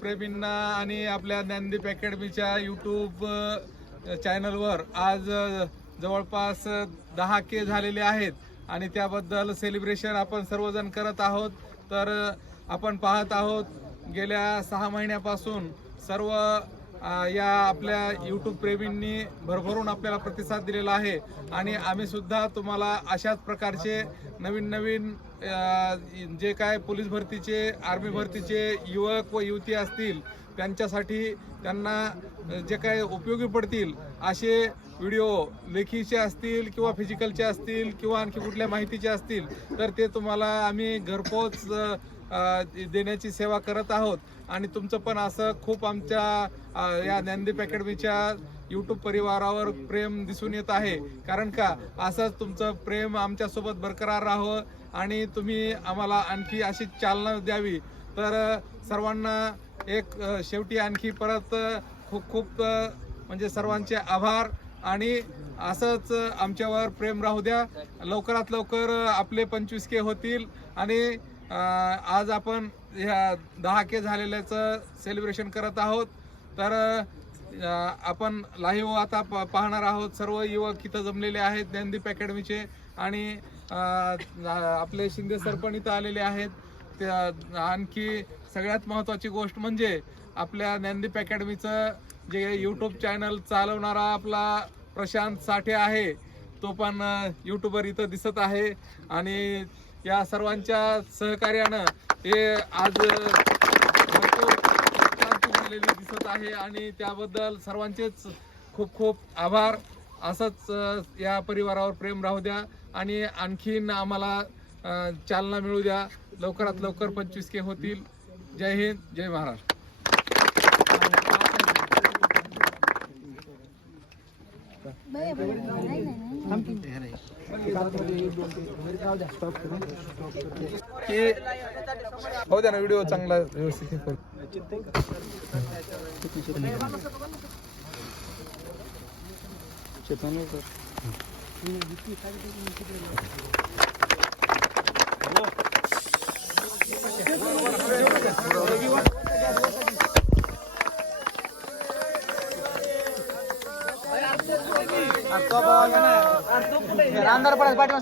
प्रेमींना आणि आपल्या ज्ञानदीप अकॅडमीच्या यूट्यूब चॅनलवर आज जवळपास दहा के झालेले आहेत. आणि त्याबद्दल सेलिब्रेशन आपण सर्वजण करत आहोत. तर आपण पाहत आहोत गेल्या सहा महिन्यापासून सर्व या आपल्या यूट्यूब प्रेमींनी भरभरून आपल्याला प्रतिसाद दिलेला आहे. आणि आम्ही सुद्धा तुम्हाला अशाच प्रकारचे नवीन नवीन जे काय पोलीस भरतीचे आर्मी भरतीचे युवक व युवती असतील त्यांच्यासाठी त्यांना जे काय उपयोगी पडतील असे व्हिडिओ लेखीचे असतील किंवा फिजिकलचे असतील किंवा आणखी कुठल्या माहितीचे असतील तर ते तुम्हाला आम्ही घरपोच देण्याची सेवा करत आहोत. आणि तुमचं पण असं खूप आमच्या या ज्ञानदीप अकॅडमीच्या यूट्यूब परिवारावर प्रेम दिसून येत आहे. कारण का असंच तुमचं प्रेम आमच्यासोबत बरकरार राहावं आणि तुम्ही आम्हाला आणखी अशी चालना द्यावी. तर सर्वांना एक शेवटी आणखी परत खूप खूप म्हणजे सर्वांचे आभार आणि असंच आमच्यावर प्रेम राहू द्या. लवकरात लवकर आपले पंचवीस के होतील आणि आज आपण ह्या दहा के झालेल्याचं सेलिब्रेशन करत आहोत. तर आपण लाईव्ह आता पाहणार आहोत. सर्व युवक इथं जमलेले आहेत ज्ञानदीप अकॅडमीचे आणि आपले शिंदे सर पण इथं आलेले आहेत. त्या आणखी सगळ्यात महत्त्वाची गोष्ट म्हणजे आपल्या ज्ञानदीप अकॅडमीचं जे यूट्यूब चॅनल चालवणारा आपला प्रशांत साठे आहे. तो पण यूट्यूबर इथं दिसत आहे. आणि या सर्वांच्या सहकार्यानं हे आज झालेली दिसत आहे आणि त्याबद्दल सर्वांचेच खूप खूप आभार. असंच या परिवारावर प्रेम राहू द्या आणि आणखीन आम्हाला चालना मिळू द्या. लवकरात लवकर पंचवीस के होतील. जय हिंद जय महाराष्ट्र. हो द्या ना व्हिडिओ चांगला व्यवस्थित Thank you. अंधार पडायचं पाठीमा